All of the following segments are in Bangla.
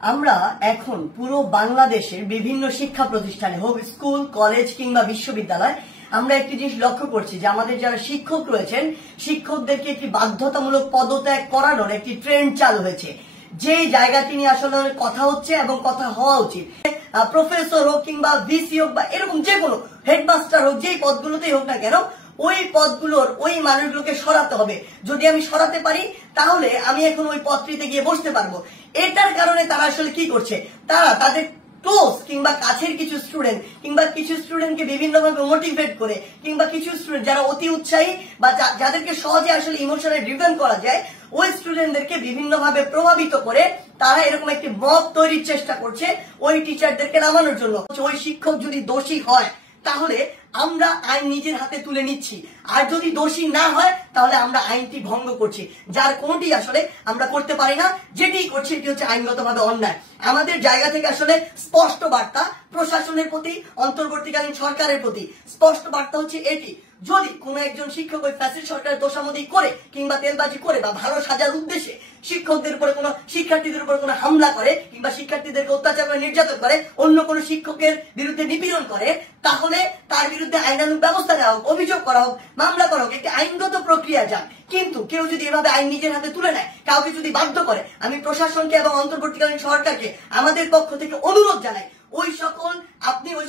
আমরা এখন পুরো বাংলাদেশের বিভিন্ন শিক্ষা প্রতিষ্ঠানে হোক স্কুল কলেজ কিংবা বিশ্ববিদ্যালয় আমরা একটি জিনিস লক্ষ্য করছি যে আমাদের যারা শিক্ষক রয়েছেন শিক্ষকদেরকে একটি বাধ্যতামূলক পদত্যাগ করানোর একটি ট্রেন্ড চালু হয়েছে। যে জায়গাটি নিয়ে আসলে কথা হচ্ছে এবং কথা হওয়া উচিত, প্রফেসর হোক কিংবা ভিসি হোক বা এরকম যে কোনো হেডমাস্টার হোক, যেই পদগুলোতেই হোক না কেন ওই পদগুলোর ওই মানুষগুলোকে সরাতে হবে। যদি আমি সরাতে পারি তাহলে আমি এখন ওই পদটিতে গিয়ে বসতে পারবো। এটার কারণে তারা আসলে কি করছে, তারা তাদের ক্লোজ কিংবা কাছের কিছু স্টুডেন্ট কিংবা কিছু স্টুডেন্টকে বিভিন্নভাবে মোটিভেট করে কিংবা কিছু স্টুডেন্ট যারা অতি উৎসাহী বা যাদেরকে সহজে আসলে ইমোশনালি ড্রিভেন করা যায় ওই স্টুডেন্টদেরকে বিভিন্নভাবে প্রভাবিত করে তারা এরকম একটি মব তৈরির চেষ্টা করছে ওই টিচারদেরকে নামানোর জন্য। ওই শিক্ষক যদি দোষী হয় তাহলে আমরা আইন নিজের হাতে তুলে নিচ্ছি, আর যদি দোষী না হয় তাহলে আমরা আইনটি ভঙ্গ করছি, যার কোনটি আসলে আমরা করতে পারি না। যেটি করছি এটি হচ্ছে আইনগতভাবে অন্যায়। আমাদের জায়গা থেকে আসলে স্পষ্ট বার্তা প্রশাসনের প্রতি, অন্তর্বর্তীকালীন সরকারের প্রতি স্পষ্ট বার্তা হচ্ছে এটি, যদি কোনো একজন শিক্ষক ওই ফ্যাসিস্ট সরকারের তোষামোদি করে কিংবা তেলবাজি করে বা ভালো সাজার উদ্দেশ্যে শিক্ষকদের উপরে কোনো শিক্ষার্থীদের উপরে কোনো হামলা করে কিংবা শিক্ষার্থীদেরকে অত্যাচার করে নির্যাতন করে অন্য কোনো শিক্ষকের বিরুদ্ধে নিপীড়ন করে, তাহলে তার বিরুদ্ধে আইনানুগ ব্যবস্থা নেওয়া হোক, অভিযোগ করা হোক, মামলা করা হোক, একটি আইনগত প্রক্রিয়া যাক। কিন্তু কেউ যদি এভাবে আইন নিজের হাতে তুলে নেয়, কাউকে যদি বাধ্য করে, আমি প্রশাসনকে এবং অন্তর্বর্তীকালীন সরকারকে আমাদের পক্ষ থেকে অনুরোধ জানাই, ওই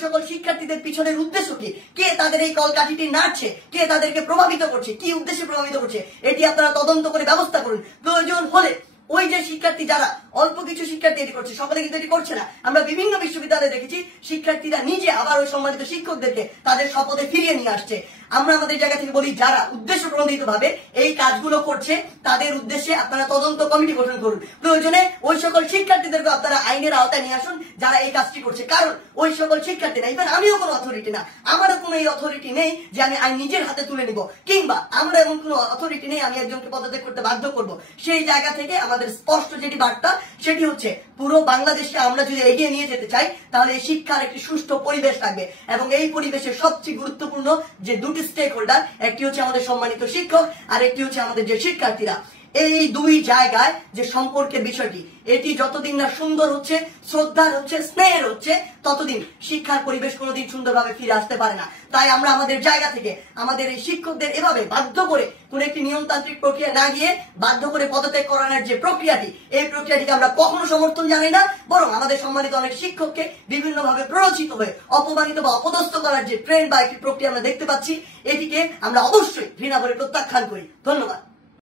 সকল শিক্ষার্থীদের পিছনের উদ্দেশ্য কি, কে তাদের এই কলকাঠিটি নাড়ছে, কে তাদেরকে প্রভাবিত করছে, কি উদ্দেশ্যে প্রভাবিত করছে, এটি আপনারা তদন্ত করে ব্যবস্থা করুন। প্রয়োজন হলে ওই যে শিক্ষার্থী যারা অল্প কিছু শিক্ষার্থী এটি করছে, সকলে কিন্তু এটি করছে না। আমরা বিভিন্ন বিশ্ববিদ্যালয়ে দেখেছি শিক্ষার্থীরা নিজে আবার ওই সম্মানিত শিক্ষকদেরকে তাদের শপথে ফিরিয়ে নিয়ে আসছে। আমরা আমাদের জায়গা থেকে বলি, যারা উদ্দেশ্য প্রণোদিত ভাবে এই কাজগুলো করছে তাদের উদ্দেশ্যে আপনারা তদন্ত কমিটি গঠন করুন। প্রয়োজনে ওই সকল শিক্ষার্থীদেরকে আপনারা আইনের আওতায় নিয়ে আসুন যারা এই কাজটি করছে। কারণ ওই সকল শিক্ষার্থী না, ইভেন আমিও কোনো অথরিটি না, আমারও কোনো এই অথরিটি নেই যে আমি আইন নিজের হাতে তুলে নিব, কিংবা আমরা এমন কোনো অথরিটি নেই আমি একজনকে পদত্যাগ করতে বাধ্য করব। সেই জায়গা থেকে আমাদের স্পষ্ট যেটি বার্তা সেটি হচ্ছে, পুরো বাংলাদেশকে আমরা যদি এগিয়ে নিয়ে যেতে চাই তাহলে এই শিক্ষার একটি সুষ্ঠু পরিবেশ থাকবে, এবং এই পরিবেশের সবচেয়ে গুরুত্বপূর্ণ যে দুটি স্টেক হোল্ডার, একটি হচ্ছে আমাদের সম্মানিত শিক্ষক আর একটি হচ্ছে আমাদের যে শিক্ষার্থীরা। এই দুই জায়গায় যে সম্পর্কের বিষয়টি, এটি যতদিন না সুন্দর হচ্ছে, শ্রদ্ধার হচ্ছে, স্নেহের হচ্ছে, ততদিন শিক্ষার পরিবেশ কোনোদিন সুন্দরভাবে ফিরে আসতে পারে না। তাই আমরা আমাদের জায়গা থেকে আমাদের এই শিক্ষকদের এভাবে বাধ্য করে কোন একটি নিয়মতান্ত্রিক প্রক্রিয়া না গিয়ে বাধ্য করে পদত্যাগ করানোর যে প্রক্রিয়াটি, এই প্রক্রিয়াটিকে আমরা কখনো সমর্থন জানি না। বরং আমাদের সম্মানিত অনেক শিক্ষককে বিভিন্নভাবে প্ররোচিত হয়ে অপমানিত বা অপদস্থ করার যে ট্রেন্ড বা একটি প্রক্রিয়া আমরা দেখতে পাচ্ছি, এটিকে আমরা অবশ্যই ঘৃণা করে প্রত্যাখ্যান করি। ধন্যবাদ।